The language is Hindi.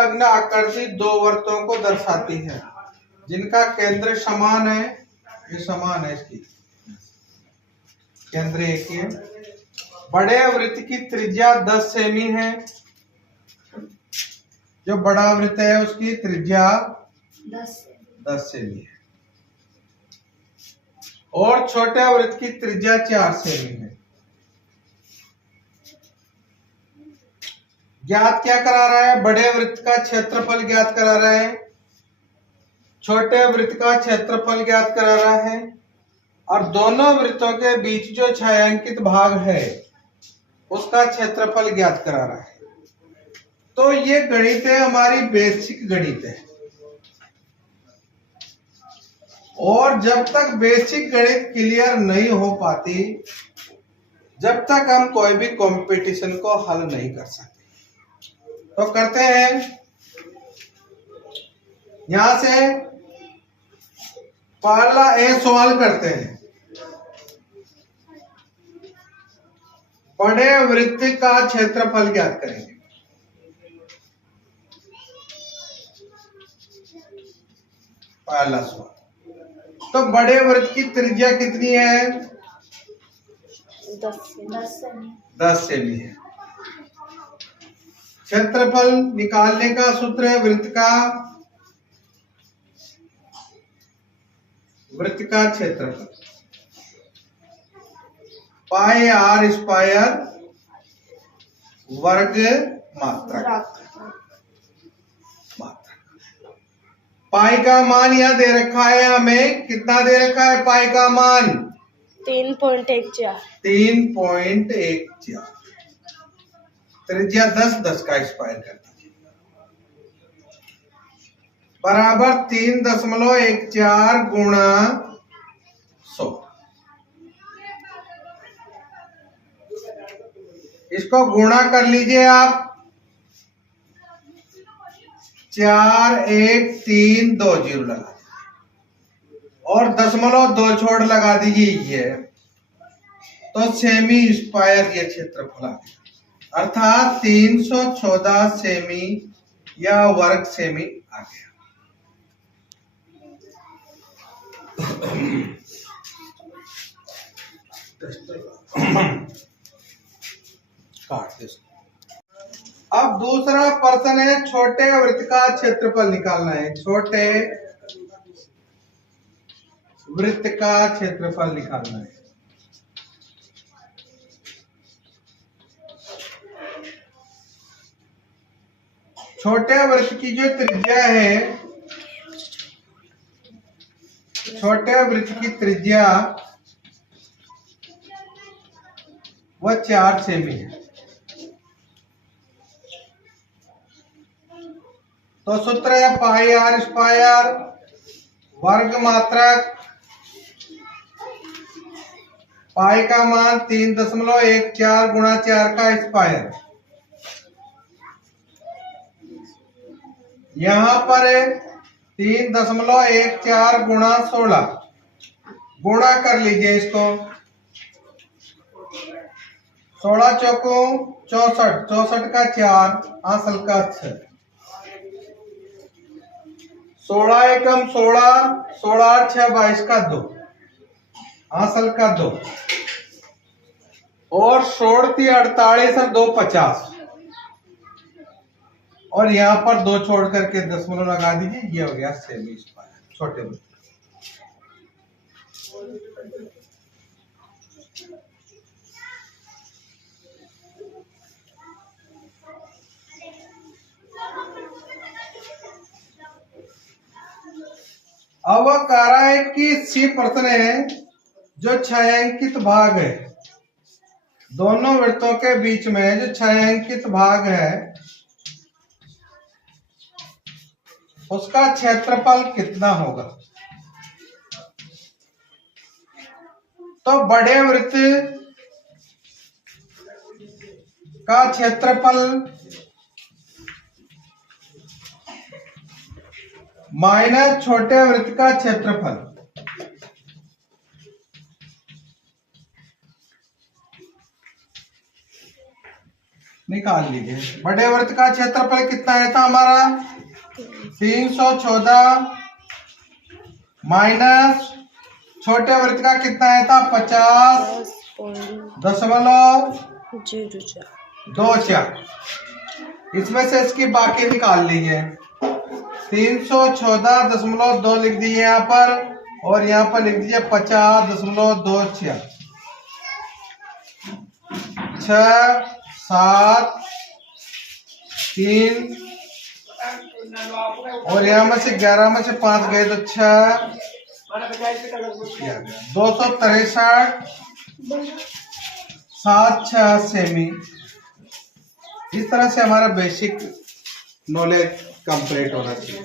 संलग्न आकृति दो वृत्तों को दर्शाती है जिनका केंद्र समान है। ये समान है, इसकी केंद्र एक ही है। बड़े वृत्त की त्रिज्या 10 सेमी है। जो बड़ा वृत्त है उसकी त्रिज्या 10 सेमी है और छोटे वृत्त की त्रिज्या 4 सेमी है। ज्ञात क्या करा रहा है? बड़े वृत्त का क्षेत्रफल ज्ञात करा रहा है, छोटे वृत्त का क्षेत्रफल ज्ञात करा रहा है और दोनों वृत्तों के बीच जो छायांकित भाग है उसका क्षेत्रफल ज्ञात करा रहा है। तो ये गणित है, हमारी बेसिक गणित है। और जब तक बेसिक गणित क्लियर नहीं हो पाती, जब तक हम कोई भी कंपटीशन को हल नहीं कर सकते। तो करते हैं, यहां से पहला ए सवाल करते हैं। बड़े वृत्त का क्षेत्रफल ज्ञात करेंगे। पहला सवाल, तो बड़े वृत्त की त्रिज्या कितनी है? 10 सेमी है। क्षेत्रफल निकालने का सूत्र है वृत्त का क्षेत्रफल पाई आर स्क्वायर वर्ग मात्रक। पाई का मान यह दे रखा है हमें, कितना दे रखा है पाई का मान? 3.14। 3.14। त्रिज्या 10 का स्क्वायर कर दीजिए बराबर 3.14 गुणा 100। इसको गुणा कर लीजिए आप, 41320 लगा और 0.2 छोड़ लगा दीजिए, तो सेमी स्क्वायर ये क्षेत्रफल आ गया, अर्थात 314 सेमी या वर्ग सेमी आ गया। अब दूसरा प्रश्न है, छोटे वृत्त का क्षेत्रफल निकालना है। छोटे वृत्त का क्षेत्रफल निकालना है। छोटे वृत्त की जो त्रिज्या है, छोटे वृत्त की त्रिज्या वह 4 सेमी है। तो सूत्र है पाई आर स्क्वायर वर्ग मात्रक, पाई का मान 3.14 गुणा 4 का स्क्वायर। यहां पर 3.14 गुणा 16 गुणा कर लीजिए इसको, 16 चौकों 64, 64 का 4, हासिल का 6, 16 एकम 16, 16 6 22 का 2, हासिल का 2 और 16 48 और 2 50 और यहाँ पर 2 छोड़ करके 0 लगा दीजिए। ये हो गया सेमी स्क्वायर छोटे वृत्त। अब वह कह रहा है कि सी प्रश्न है, जो छायांकित भाग है, दोनों वृत्तों के बीच में जो छायांकित भाग है उसका क्षेत्रफल कितना होगा? तो बड़े वृत्त का क्षेत्रफल माइनस छोटे वृत्त का क्षेत्रफल, निकाल लीजिए। बड़े वृत्त का क्षेत्रफल कितना आया था हमारा 314 माइनस छोटे वृत्त का कितना आया था 50.024। इसमें से इसकी बाकी निकाल लीजिए। 314.2 लिख दीजिए यहाँ पर और यहाँ पर लिख दीजिए 50.26। 6 7 3 और यहाँ में से 11 में से 5 गए तो 6 263 7 6 सेमी। इस तरह से हमारा बेसिक नॉलेज कंप्लीट होना चाहिए।